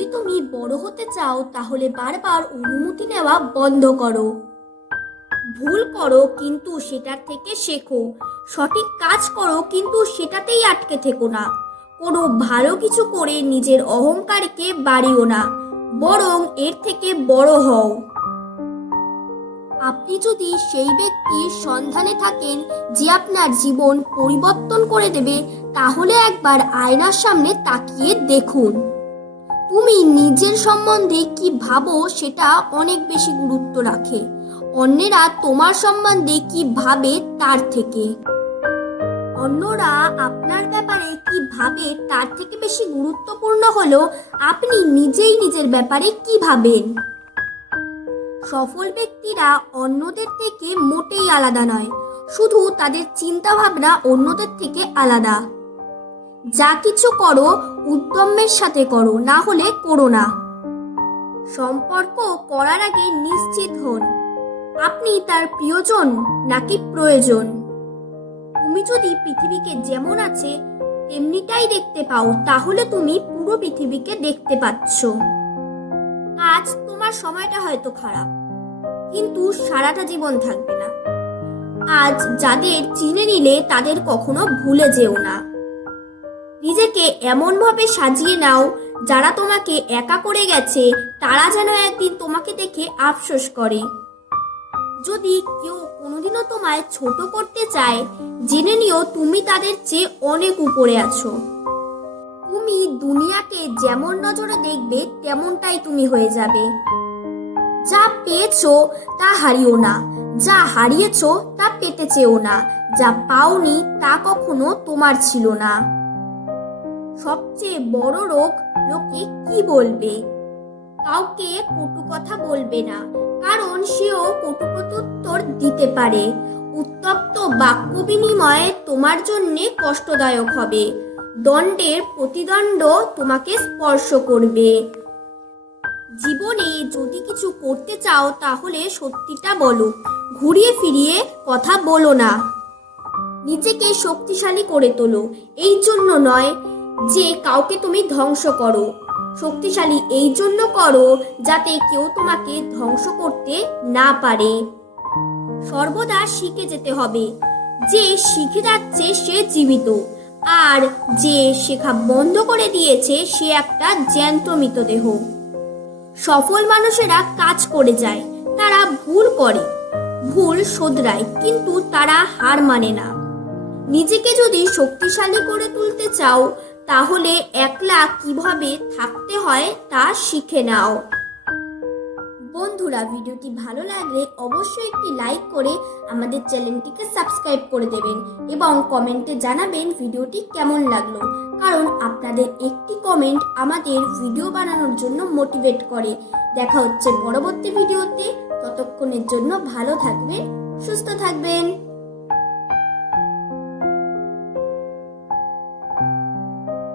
যদি তুমি বড় হতে চাও তাহলে বারবার অনুমতি নেওয়া বন্ধ করো। ভুল করো কিন্তু সেটার থেকে শেখো। সঠিক কাজ করো কিন্তু সেটাতেই আটকে থেকো না। কোনো ভালো কিছু করে নিজের অহংকারকে বাড়িও না, বরং এর থেকে বড় হও। আপনি যদি সেই ব্যক্তির সন্ধানে থাকেন যে আপনার জীবন পরিবর্তন করে দেবে, তাহলে একবার আয়নার সামনে তাকিয়ে দেখুন। তুমি নিজের সম্বন্ধে কি ভাবো সেটা অনেক বেশি গুরুত্ব রাখে অন্যেরা তোমার সম্বন্ধে কি ভাবে তার থেকে। অন্যরা আপনার ব্যাপারে কি ভাবে তার থেকে বেশি গুরুত্বপূর্ণ হলো আপনি নিজেই নিজের ব্যাপারে কি ভাবেন। সফল ব্যক্তিরা অন্যদের থেকে মোটেই আলাদা নয়, শুধু তাদের চিন্তা ভাবনা অন্যদের থেকে আলাদা। যা কিছু করো উদ্যমের সাথে করো, না হলে করো না। সম্পর্ক করার আগে নিশ্চিত হন আপনি তার প্রিয়জন নাকি প্রয়োজন। তুমি যদি পৃথিবীকে যেমন আছে তেমনিটাই দেখতে পাও, তাহলে তুমি পুরো পৃথিবীকে দেখতে পাচ্ছ। আজ তোমার সময়টা হয়তো খারাপ, কিন্তু সারাটা জীবন থাকবে না। আজ যাদের চিনে নিলে তাদের কখনো ভুলে যেও না। নিজেকে এমনভাবে সাজিয়ে নাও যারা তোমাকে একা করে গেছে তারা যেন একদিন তোমাকে দেখে আফসোস করে। যদি কেউ কোনোদিনও তোমায় ছোট করতে চায়, জেনে নিও তুমি তাদের চেয়ে অনেক উপরে আছো। তুমি দুনিয়াকে যেমন নজরে দেখবে তেমনটাই তুমি হয়ে যাবে। যা পেয়েছো তা হারিও না, যা হারিয়েছো তা পেতে চেও না, যা পাওনি তা কখনো তোমার ছিল না। সবচেয়ে বড় রোগ লোকে কি বলবে। কাউকে কটু কথা বলবে না, কারণ সেও কটু প্রত্যুত্তর দিতে পারে। উত্তপ্ত বাক্য বিনিময়ে তোমার জন্য কষ্টদায়ক হবে। দণ্ডের প্রতিদণ্ড তোমাকে স্পর্শ করবে। জীবনে যদি কিছু করতে চাও তাহলে সত্যিটা বলো, ঘুরিয়ে ফিরিয়ে কথা বলো না। নিজেকে শক্তিশালী করে তোলো, এই জন্য নয় যে কাউকে তুমি ধ্বংস করো। শক্তিশালী এই জন্য করো যাতে কেউ তোমাকে ধ্বংস করতে না পারে। সর্বদা শিখে যেতে হবে। যে শিখে যাচ্ছে সে জীবিত, আর যে শেখা বন্ধ করে দিয়েছে সে একটা জ্যান্ত মৃতদেহ। সফল মানুষেরা কাজ করে যায়, তারা ভুল করে, ভুল শোধরায়, কিন্তু তারা হার মানে না। নিজেকে যদি শক্তিশালী করে তুলতে চাও তাহলে একলা কিভাবে থাকতে হয় তা শিখে নাও। বন্ধুরা, ভিডিওটি ভালো লাগলে অবশ্যই একটি লাইক করে আমাদের চ্যানেলটিকে সাবস্ক্রাইব করে দেবেন এবং কমেন্টে জানাবেন ভিডিওটি কেমন লাগলো, কারণ আপনাদের একটি কমেন্ট আমাদের ভিডিও বানানোর জন্য মোটিভেট করে। দেখা হচ্ছে পরবর্তী ভিডিওতে। ততক্ষণের জন্য ভালো থাকবেন, সুস্থ থাকবেন।